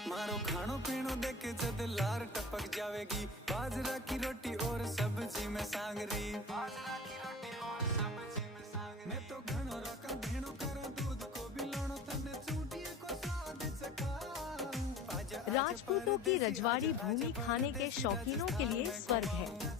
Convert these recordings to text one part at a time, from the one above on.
मारो खानो पीनो देखे जद लार टपक जावेगी। बाजरा की रोटी और सब्जी में सांगरी, बाजरा की रोटी और सब्जी में सांगरी। मैं तो घणो रका भेणो करा दूध को भी लोणो तने चूटिए को स्वाद चखा। राजपूतों की रजवाड़ी भूमि खाने के शौकीनों के लिए स्वर्ग है।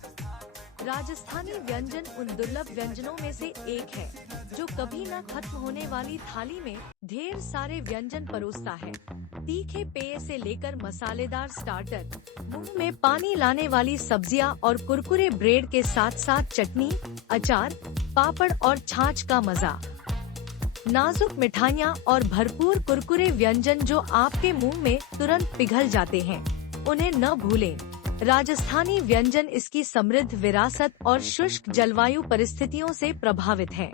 राजस्थानी व्यंजन उन दुर्लभ व्यंजनों में से एक है जो कभी न खत्म होने वाली थाली में ढेर सारे व्यंजन परोसता है। तीखे पेय से लेकर मसालेदार स्टार्टर, मुंह में पानी लाने वाली सब्जियां और कुरकुरे ब्रेड के साथ साथ चटनी, अचार, पापड़ और छाछ का मजा। नाजुक मिठाइयाँ और भरपूर कुरकुरे व्यंजन जो आपके मुंह में तुरंत पिघल जाते हैं, उन्हें न भूलें। राजस्थानी व्यंजन इसकी समृद्ध विरासत और शुष्क जलवायु परिस्थितियों से प्रभावित है।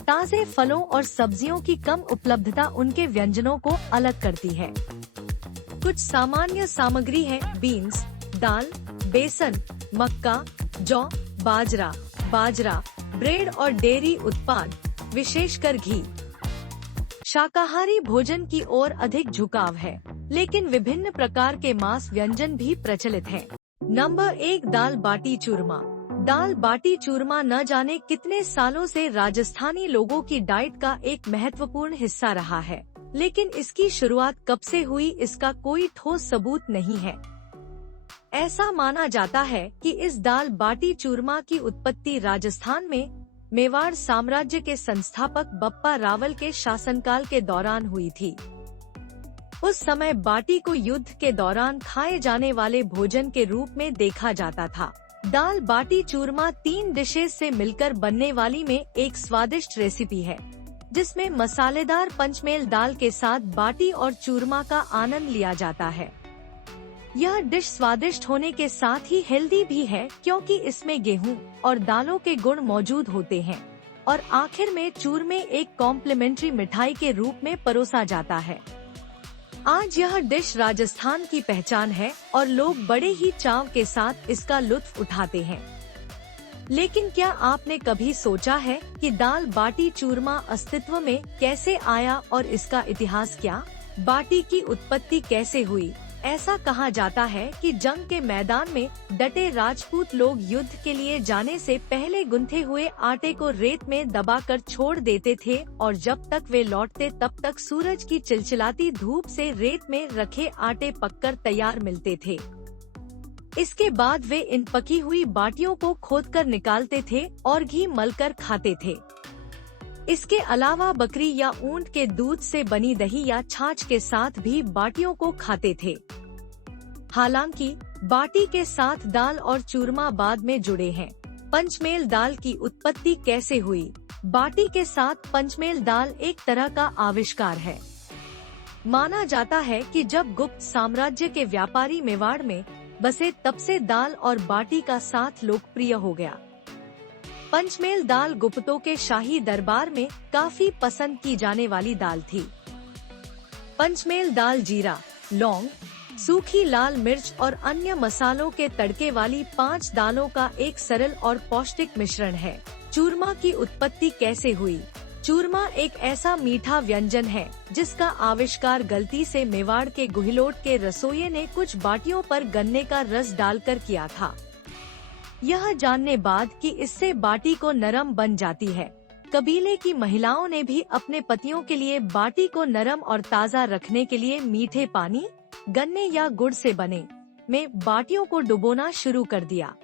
ताजे फलों और सब्जियों की कम उपलब्धता उनके व्यंजनों को अलग करती है। कुछ सामान्य सामग्री है: बीन्स, दाल, बेसन, मक्का, जौ, बाजरा, ब्रेड और डेयरी उत्पाद, विशेषकर घी। शाकाहारी भोजन की ओर अधिक झुकाव है, लेकिन विभिन्न प्रकार के मांस व्यंजन भी प्रचलित हैं। नंबर 1, दाल बाटी चूरमा। दाल बाटी चूरमा न जाने कितने सालों से राजस्थानी लोगों की डाइट का एक महत्वपूर्ण हिस्सा रहा है, लेकिन इसकी शुरुआत कब से हुई इसका कोई ठोस सबूत नहीं है। ऐसा माना जाता है कि इस दाल बाटी चूरमा की उत्पत्ति राजस्थान में मेवाड़ साम्राज्य के संस्थापक बप्पा रावल के शासनकाल के दौरान हुई थी। उस समय बाटी को युद्ध के दौरान खाए जाने वाले भोजन के रूप में देखा जाता था। दाल बाटी चूरमा 3 डिशेज से मिलकर बनने वाली में एक स्वादिष्ट रेसिपी है, जिसमें मसालेदार पंचमेल दाल के साथ बाटी और चूरमा का आनंद लिया जाता है। यह डिश स्वादिष्ट होने के साथ ही हेल्दी भी है, क्योंकि इसमें गेहूं और दालों के गुण मौजूद होते हैं। और आखिर में चूरमे एक कॉम्प्लीमेंट्री मिठाई के रूप में परोसा जाता है। आज यह डिश राजस्थान की पहचान है और लोग बड़े ही चाव के साथ इसका लुत्फ उठाते हैं। लेकिन क्या आपने कभी सोचा है कि दाल बाटी चूरमा अस्तित्व में कैसे आया और इसका इतिहास क्या? बाटी की उत्पत्ति कैसे हुई? ऐसा कहा जाता है कि जंग के मैदान में डटे राजपूत लोग युद्ध के लिए जाने से पहले गुंथे हुए आटे को रेत में दबाकर छोड़ देते थे और जब तक वे लौटते तब तक सूरज की चिलचिलाती धूप से रेत में रखे आटे पककर तैयार मिलते थे। इसके बाद वे इन पकी हुई बाटियों को खोदकर निकालते थे और घी मलकर खाते थे। इसके अलावा बकरी या ऊंट के दूध से बनी दही या छाछ के साथ भी बाटियों को खाते थे। हालांकि बाटी के साथ दाल और चूरमा बाद में जुड़े हैं। पंचमेल दाल की उत्पत्ति कैसे हुई? बाटी के साथ पंचमेल दाल एक तरह का आविष्कार है। माना जाता है कि जब गुप्त साम्राज्य के व्यापारी मेवाड़ में बसे तब से दाल और बाटी का साथ लोकप्रिय हो गया। पंचमेल दाल गुप्तों के शाही दरबार में काफी पसंद की जाने वाली दाल थी। पंचमेल दाल जीरा, लौंग, सूखी लाल मिर्च और अन्य मसालों के तड़के वाली 5 दालों का एक सरल और पौष्टिक मिश्रण है। चूरमा की उत्पत्ति कैसे हुई? चूरमा एक ऐसा मीठा व्यंजन है जिसका आविष्कार गलती से मेवाड़ के गुहिलोट के रसोइये ने कुछ बाटियों पर गन्ने का रस डालकर किया था। यह जानने बाद कि इससे बाटी को नरम बन जाती है, कबीले की महिलाओं ने भी अपने पतियों के लिए बाटी को नरम और ताज़ा रखने के लिए मीठे पानी, गन्ने या गुड़ से बने में बाटियों को डुबोना शुरू कर दिया।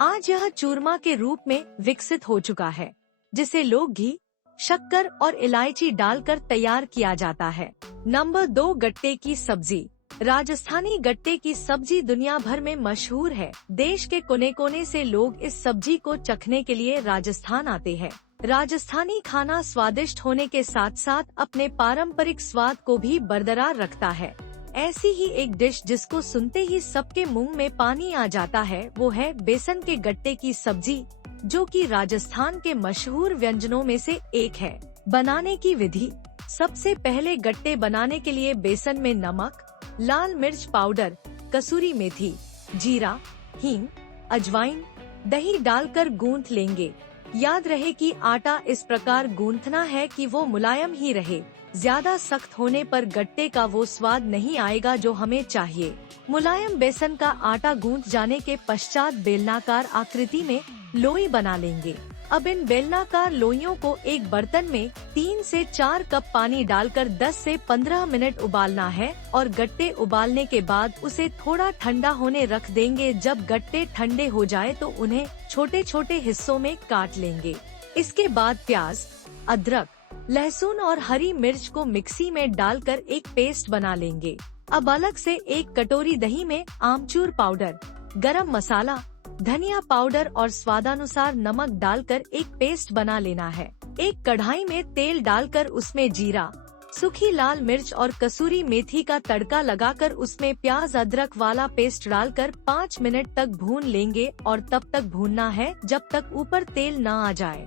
आज यह चूरमा के रूप में विकसित हो चुका है, जिसे लोग घी, शक्कर और इलायची डालकर तैयार किया जाता है। नंबर 2, गट्टे की सब्जी। राजस्थानी गट्टे की सब्जी दुनिया भर में मशहूर है। देश के कोने कोने से लोग इस सब्जी को चखने के लिए राजस्थान आते हैं। राजस्थानी खाना स्वादिष्ट होने के साथ साथ अपने पारंपरिक स्वाद को भी बरकरार रखता है। ऐसी ही एक डिश जिसको सुनते ही सबके मुंह में पानी आ जाता है, वो है बेसन के गट्टे की सब्जी, जो कि राजस्थान के मशहूर व्यंजनों में से एक है। बनाने की विधि: सबसे पहले गट्टे बनाने के लिए बेसन में नमक, लाल मिर्च पाउडर, कसूरी मेथी, जीरा, हींग, अजवाइन, दही डालकर गूंथ लेंगे। याद रहे कि आटा इस प्रकार गूंथना है कि वो मुलायम ही रहे। ज्यादा सख्त होने पर गट्टे का वो स्वाद नहीं आएगा जो हमें चाहिए। मुलायम बेसन का आटा गूंथ जाने के पश्चात बेलनाकार आकृति में लोई बना लेंगे। अब इन बेलनाकार लोइयों को एक बर्तन में 3 से 4 कप पानी डालकर 10 से 15 मिनट उबालना है और गट्टे उबालने के बाद उसे थोड़ा ठंडा होने रख देंगे। जब गट्टे ठंडे हो जाए तो उन्हें छोटे छोटे हिस्सों में काट लेंगे। इसके बाद प्याज, अदरक, लहसुन और हरी मिर्च को मिक्सी में डालकर एक पेस्ट बना लेंगे। अब अलग से एक कटोरी दही में आमचूर पाउडर, गरम मसाला, धनिया पाउडर और स्वादानुसार नमक डालकर एक पेस्ट बना लेना है। एक कढ़ाई में तेल डालकर उसमें जीरा, सूखी लाल मिर्च और कसूरी मेथी का तड़का लगाकर उसमें प्याज अदरक वाला पेस्ट डालकर 5 मिनट तक भून लेंगे और तब तक भूनना है जब तक ऊपर तेल न आ जाए।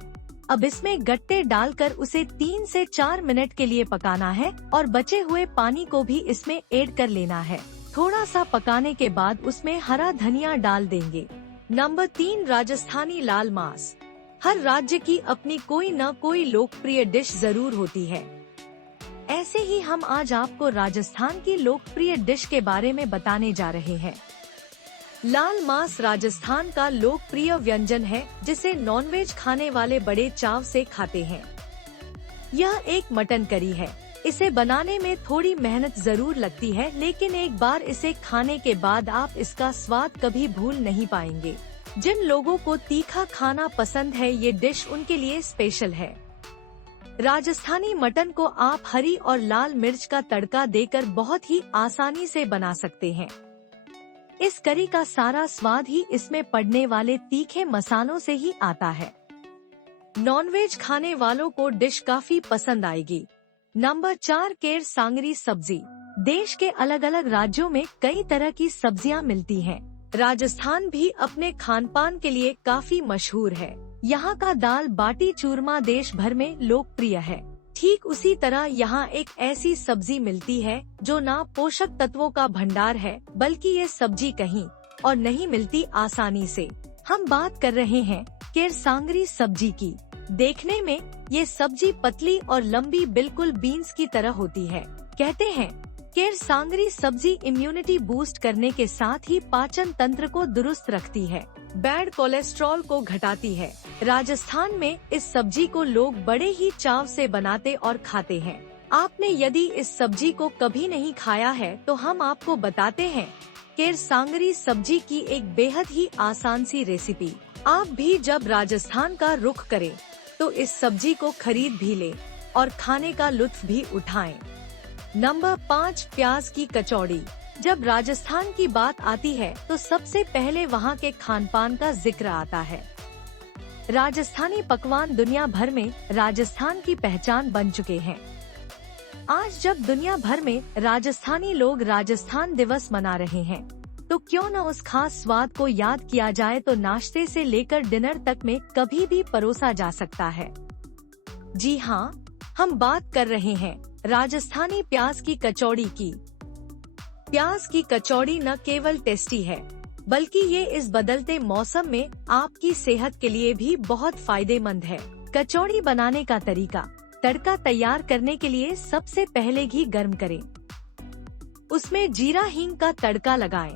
अब इसमें गट्टे डालकर उसे 3 से 4 मिनट के लिए पकाना है और बचे हुए पानी को भी इसमें ऐड कर लेना है। थोड़ा सा पकाने के बाद उसमें हरा धनिया डाल देंगे। नंबर 3, राजस्थानी लाल मांस। हर राज्य की अपनी कोई न कोई लोकप्रिय डिश जरूर होती है। ऐसे ही हम आज आपको राजस्थान की लोकप्रिय डिश के बारे में बताने जा रहे हैं। लाल मांस राजस्थान का लोकप्रिय व्यंजन है जिसे नॉनवेज खाने वाले बड़े चाव से खाते हैं। यह एक मटन करी है। इसे बनाने में थोड़ी मेहनत जरूर लगती है, लेकिन एक बार इसे खाने के बाद आप इसका स्वाद कभी भूल नहीं पाएंगे। जिन लोगों को तीखा खाना पसंद है ये डिश उनके लिए स्पेशल है। राजस्थानी मटन को आप हरी और लाल मिर्च का तड़का देकर बहुत ही आसानी से बना सकते हैं। इस करी का सारा स्वाद ही इसमें पड़ने वाले तीखे मसालों से ही आता है। नॉनवेज खाने वालों को डिश काफी पसंद आएगी। नंबर 4, केर सांगरी सब्जी। देश के अलग अलग राज्यों में कई तरह की सब्जियां मिलती हैं। राजस्थान भी अपने खानपान के लिए काफी मशहूर है। यहाँ का दाल बाटी चूरमा देश भर में लोकप्रिय है। ठीक उसी तरह यहाँ एक ऐसी सब्जी मिलती है जो ना पोषक तत्वों का भंडार है, बल्कि ये सब्जी कहीं और नहीं मिलती आसानी से। हम बात कर रहे हैं केर सांगरी सब्जी की। देखने में ये सब्जी पतली और लंबी बिल्कुल बीन्स की तरह होती है। कहते हैं केर सांगरी सब्जी इम्यूनिटी बूस्ट करने के साथ ही पाचन तंत्र को दुरुस्त रखती है, बैड कोलेस्ट्रॉल को घटाती है। राजस्थान में इस सब्जी को लोग बड़े ही चाव से बनाते और खाते हैं। आपने यदि इस सब्जी को कभी नहीं खाया है तो हम आपको बताते हैं केर सांगरी सब्जी की एक बेहद ही आसान सी रेसिपी। आप भी जब राजस्थान का रुख करें तो इस सब्जी को खरीद भी लें और खाने का लुत्फ भी उठाएं। नंबर 5, प्याज की कचौड़ी। जब राजस्थान की बात आती है तो सबसे पहले वहाँ के खानपान का जिक्र आता है। राजस्थानी पकवान दुनिया भर में राजस्थान की पहचान बन चुके हैं। आज जब दुनिया भर में राजस्थानी लोग राजस्थान दिवस मना रहे हैं तो क्यों न उस खास स्वाद को याद किया जाए तो नाश्ते से लेकर डिनर तक में कभी भी परोसा जा सकता है। जी हाँ, हम बात कर रहे हैं राजस्थानी प्याज की कचौड़ी की। प्याज की कचौड़ी न केवल टेस्टी है बल्कि ये इस बदलते मौसम में आपकी सेहत के लिए भी बहुत फायदेमंद है। कचौड़ी बनाने का तरीका। तड़का तैयार करने के लिए सबसे पहले घी गर्म करें, उसमें जीरा हींग का तड़का लगाएं।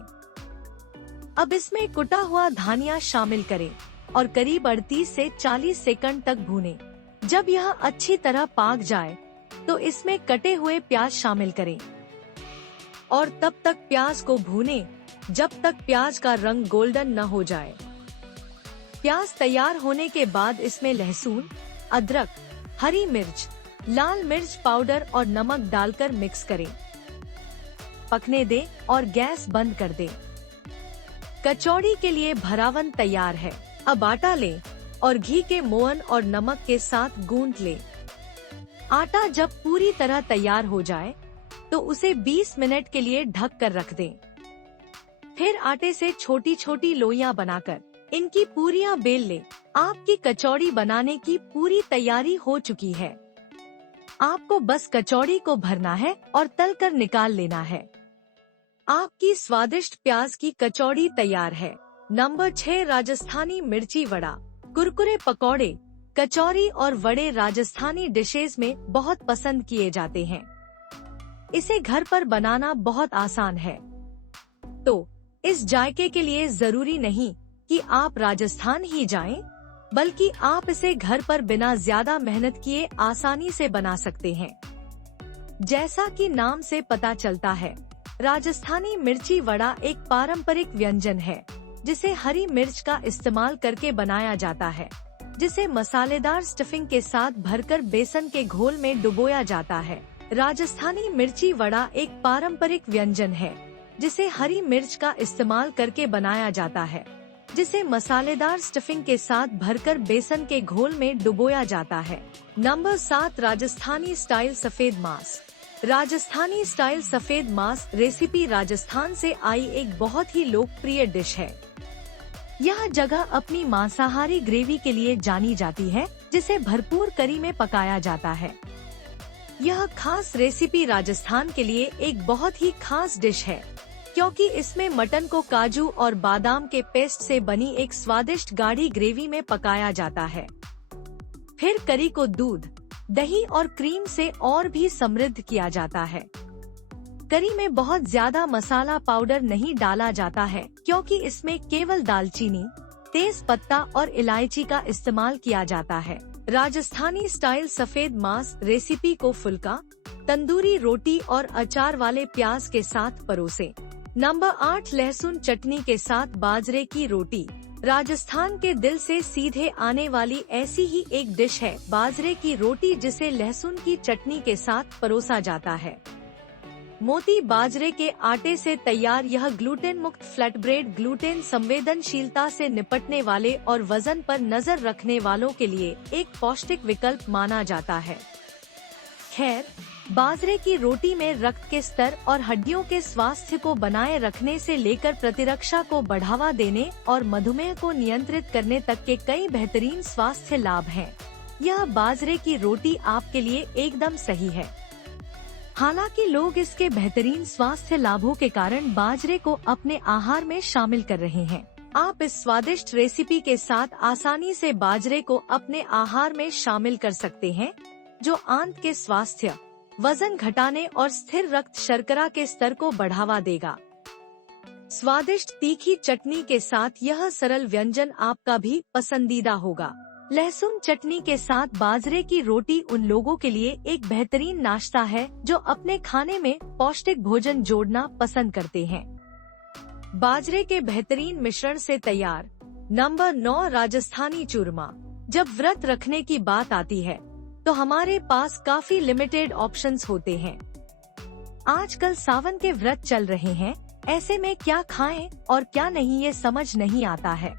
अब इसमें कुटा हुआ धनिया शामिल करें और करीब 38 से 40 सेकंड तक भूनें। जब यह अच्छी तरह पक जाए तो इसमें कटे हुए प्याज शामिल करें और तब तक प्याज को भूनें जब तक प्याज का रंग गोल्डन न हो जाए। प्याज तैयार होने के बाद इसमें लहसुन, अदरक, हरी मिर्च, लाल मिर्च पाउडर और नमक डालकर मिक्स करें। पकने दें और गैस बंद कर दें। कचौड़ी के लिए भरावन तैयार है। अब आटा लें और घी के मोहन और नमक के साथ गूंथ लें। आटा जब पूरी तरह तैयार हो जाए तो उसे 20 मिनट के लिए ढक कर रख दें। फिर आटे से छोटी छोटी लोइयां बनाकर इनकी पूरियां बेल लें। आपकी कचौड़ी बनाने की पूरी तैयारी हो चुकी है। आपको बस कचौड़ी को भरना है और तलकर निकाल लेना है। आपकी स्वादिष्ट प्याज की कचौड़ी तैयार है। नंबर 6, राजस्थानी मिर्ची वड़ा। कुरकुरे पकौड़े कचौरी और वड़े राजस्थानी डिशेज में बहुत पसंद किए जाते हैं। इसे घर पर बनाना बहुत आसान है। तो इस जायके के लिए जरूरी नहीं कि आप राजस्थान ही जाएं, बल्कि आप इसे घर पर बिना ज्यादा मेहनत किए आसानी से बना सकते हैं। जैसा कि नाम से पता चलता है, राजस्थानी मिर्ची वड़ा एक पारंपरिक व्यंजन है जिसे हरी मिर्च का इस्तेमाल करके बनाया जाता है, जिसे मसालेदार स्टफिंग के साथ भरकर बेसन के घोल में डुबोया जाता है। राजस्थानी मिर्ची वड़ा एक पारंपरिक व्यंजन है जिसे हरी मिर्च का इस्तेमाल करके बनाया जाता है, जिसे मसालेदार स्टफिंग के साथ भरकर बेसन के घोल में डुबोया जाता है। नंबर 7, राजस्थानी स्टाइल सफेद मांस। राजस्थानी स्टाइल सफेद मांस रेसिपी राजस्थान से आई एक बहुत ही लोकप्रिय डिश है। यह जगह अपनी मांसाहारी ग्रेवी के लिए जानी जाती है, जिसे भरपूर करी में पकाया जाता है। यह खास रेसिपी राजस्थान के लिए एक बहुत ही खास डिश है, क्योंकि इसमें मटन को काजू और बादाम के पेस्ट से बनी एक स्वादिष्ट गाढ़ी ग्रेवी में पकाया जाता है। फिर करी को दूध, दही और क्रीम से और भी समृद्ध किया जाता है। करी में बहुत ज्यादा मसाला पाउडर नहीं डाला जाता है, क्योंकि इसमें केवल दालचीनी, तेज पत्ता और इलायची का इस्तेमाल किया जाता है। राजस्थानी स्टाइल सफेद मांस रेसिपी को फुल्का, तंदूरी रोटी और अचार वाले प्याज के साथ परोसे। नंबर 8, लहसुन चटनी के साथ बाजरे की रोटी। राजस्थान के दिल से सीधे आने वाली ऐसी ही एक डिश है बाजरे की रोटी, जिसे लहसुन की चटनी के साथ परोसा जाता है। मोती बाजरे के आटे से तैयार यह ग्लूटेन मुक्त फ्लैटब्रेड ग्लूटेन संवेदनशीलता से निपटने वाले और वजन पर नजर रखने वालों के लिए एक पौष्टिक विकल्प माना जाता है। खैर, बाजरे की रोटी में रक्त के स्तर और हड्डियों के स्वास्थ्य को बनाए रखने से लेकर प्रतिरक्षा को बढ़ावा देने और मधुमेह को नियंत्रित करने तक के कई बेहतरीन स्वास्थ्य लाभ हैं। यह बाजरे की रोटी आपके लिए एकदम सही है। हालांकि लोग इसके बेहतरीन स्वास्थ्य लाभों के कारण बाजरे को अपने आहार में शामिल कर रहे हैं। आप इस स्वादिष्ट रेसिपी के साथ आसानी से बाजरे को अपने आहार में शामिल कर सकते हैं, जो आंत के स्वास्थ्य, वजन घटाने और स्थिर रक्त शर्करा के स्तर को बढ़ावा देगा। स्वादिष्ट तीखी चटनी के साथ यह सरल व्यंजन आपका भी पसंदीदा होगा। लहसुन चटनी के साथ बाजरे की रोटी उन लोगों के लिए एक बेहतरीन नाश्ता है जो अपने खाने में पौष्टिक भोजन जोड़ना पसंद करते हैं। बाजरे के बेहतरीन मिश्रण से तैयार। नंबर 9, राजस्थानी चूरमा। जब व्रत रखने की बात आती है तो हमारे पास काफी लिमिटेड ऑप्शंस होते हैं। आजकल सावन के व्रत चल रहे हैं, ऐसे में क्या खाएं और क्या नहीं ये समझ नहीं आता है।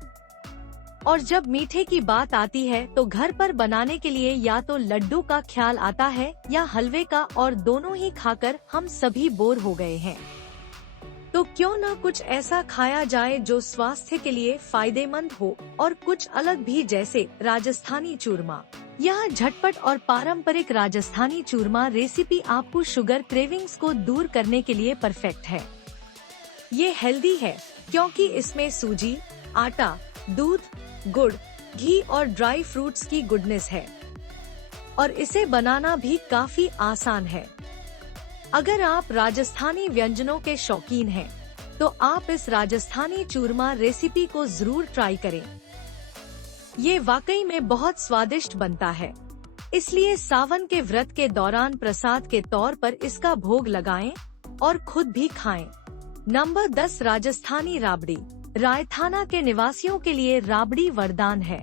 और जब मीठे की बात आती है तो घर पर बनाने के लिए या तो लड्डू का ख्याल आता है या हलवे का, और दोनों ही खाकर हम सभी बोर हो गए हैं। तो क्यों न कुछ ऐसा खाया जाए जो स्वास्थ्य के लिए फायदेमंद हो और कुछ अलग भी, जैसे राजस्थानी चूरमा। यह झटपट और पारंपरिक राजस्थानी चूरमा रेसिपी आपको शुगर क्रेविंग्स को दूर करने के लिए परफेक्ट है। ये हेल्दी है क्योंकि इसमें सूजी, आटा, दूध, गुड़, घी और ड्राई फ्रूट्स की गुडनेस है, और इसे बनाना भी काफी आसान है। अगर आप राजस्थानी व्यंजनों के शौकीन हैं, तो आप इस राजस्थानी चूरमा रेसिपी को जरूर ट्राई करें। ये वाकई में बहुत स्वादिष्ट बनता है, इसलिए सावन के व्रत के दौरान प्रसाद के तौर पर इसका भोग लगाएं और खुद भी खाएं। नंबर 10, राजस्थानी राबड़ी। रायथाना के निवासियों के लिए राबड़ी वरदान है।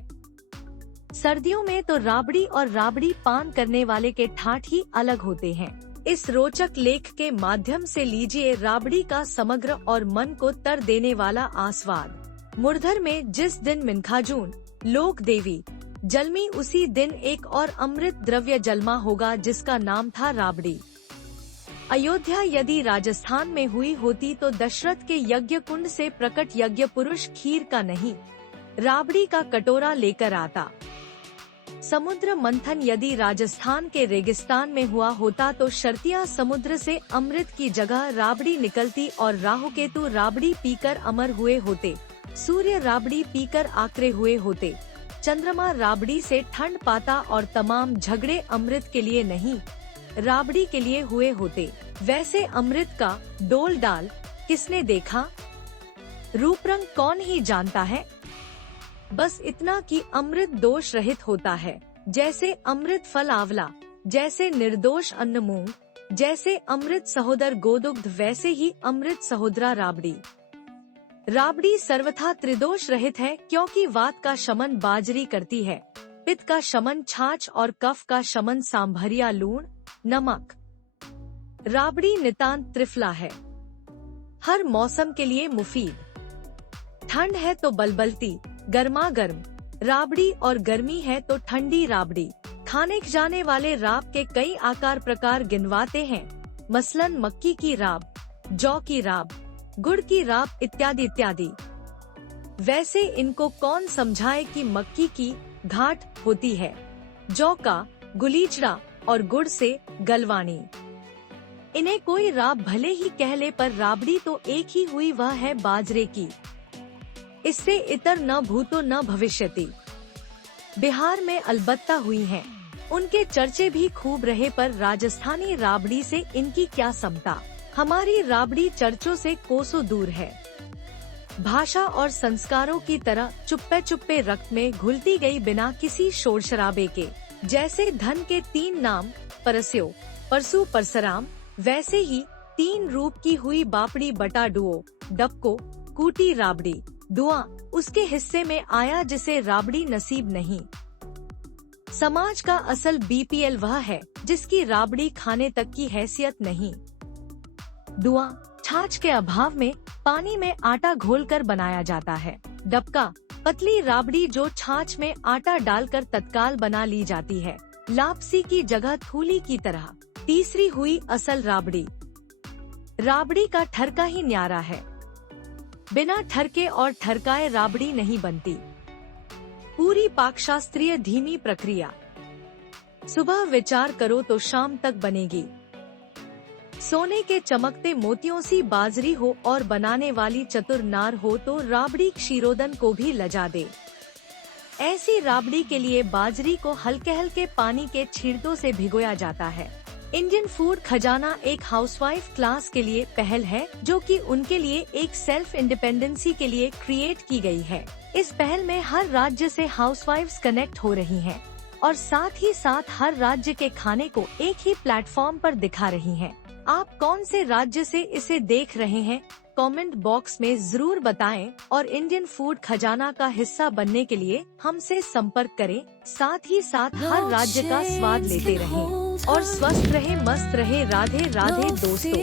सर्दियों में तो राबड़ी और राबड़ी पान करने वाले के ठाठ ही अलग होते हैं। इस रोचक लेख के माध्यम से लीजिए राबड़ी का समग्र और मन को तर देने वाला आस्वाद। मुरधर में जिस दिन मिनखाजून लोक देवी जलमी, उसी दिन एक और अमृत द्रव्य जलमा होगा जिसका नाम था राबड़ी। अयोध्या यदि राजस्थान में हुई होती तो दशरथ के यज्ञ कुंड से प्रकट यज्ञ पुरुष खीर का नहीं, राबड़ी का कटोरा लेकर आता। समुद्र मंथन यदि राजस्थान के रेगिस्तान में हुआ होता तो शर्तिया समुद्र से अमृत की जगह राबड़ी निकलती और राहुकेतु राबड़ी पीकर अमर हुए होते, सूर्य राबड़ी पीकर आकरे हुए होते, चंद्रमा राबड़ी से ठंड पाता और तमाम झगड़े अमृत के लिए नहीं, राबड़ी के लिए हुए होते। वैसे अमृत का डोल डाल किसने देखा, रूप रंग कौन ही जानता है। बस इतना कि अमृत दोष रहित होता है, जैसे अमृत फल आंवला, जैसे निर्दोष अन्न मूंग, जैसे अमृत सहोदर गोदुग्ध, वैसे ही अमृत सहोदरा राबड़ी। राबड़ी सर्वथा त्रिदोष रहित है, क्योंकि वात का शमन बाजरी करती है, पित्त का शमन छाछ और कफ का शमन सांभरिया लूण नमक। राबड़ी नितांत त्रिफला है, हर मौसम के लिए मुफीद। ठंड है तो बलबलती गर्मा गर्म राबड़ी और गर्मी है तो ठंडी राबड़ी। खाने जाने वाले राब के कई आकार प्रकार गिनवाते हैं, मसलन मक्की की राब, जौ की राब, गुड़ की राब इत्यादि इत्यादि। वैसे इनको कौन समझाए कि मक्की की घाट होती है, जौ का गुलीचड़ा और गुड़ से गलवानी। इन्हें कोई राब भले ही कह ले, पर राबड़ी तो एक ही हुई, वह है बाजरे की। इससे इतर न भूतो न भविष्यति। बिहार में अलबत्ता हुई हैं, उनके चर्चे भी खूब रहे, पर राजस्थानी राबड़ी से इनकी क्या समता। हमारी राबड़ी चर्चों से कोसों दूर है। भाषा और संस्कारों की तरह चुप्पे चुप्पे रक्त में घुलती गई, बिना किसी शोर शराबे के। जैसे धन के 3 नाम परस्यो, परसु, परसराम, वैसे ही 3 रूप की हुई बापड़ी बटा डुओ, डबको, कूटी राबड़ी। दुआ उसके हिस्से में आया जिसे राबड़ी नसीब नहीं। समाज का असल बीपीएल वह है जिसकी राबड़ी खाने तक की हैसियत नहीं। दुआ छाछ के अभाव में पानी में आटा घोलकर बनाया जाता है। डबका पतली राबड़ी जो छाछ में आटा डालकर तत्काल बना ली जाती है, लापसी की जगह थूली की तरह। तीसरी हुई असल राबड़ी। राबड़ी का ठरका ही न्यारा है, बिना ठरके और ठरकाए राबड़ी नहीं बनती। पूरी पाकशास्त्रीय धीमी प्रक्रिया, सुबह विचार करो तो शाम तक बनेगी। सोने के चमकते मोतियों सी बाजरी हो और बनाने वाली चतुर नार हो तो राबड़ी क्षीरोदन को भी लजा दे। ऐसी राबड़ी के लिए बाजरी को हल्के हल्के पानी के छींटों से भिगोया जाता है। इंडियन फूड खजाना एक हाउसवाइफ क्लास के लिए पहल है, जो कि उनके लिए एक सेल्फ इंडिपेंडेंसी के लिए क्रिएट की गई है। इस पहल में हर राज्य से हाउसवाइफ्स कनेक्ट हो रही हैं और साथ ही साथ हर राज्य के खाने को एक ही प्लेटफॉर्म पर दिखा रही हैं। आप कौन से राज्य से इसे देख रहे हैं, कमेंट बॉक्स में जरूर बताएं और इंडियन फूड खजाना का हिस्सा बनने के लिए हमसे संपर्क करें। साथ ही साथ हर राज्य का स्वाद लेते रहें और स्वस्थ रहे, मस्त रहे। राधे राधे दोस्तों।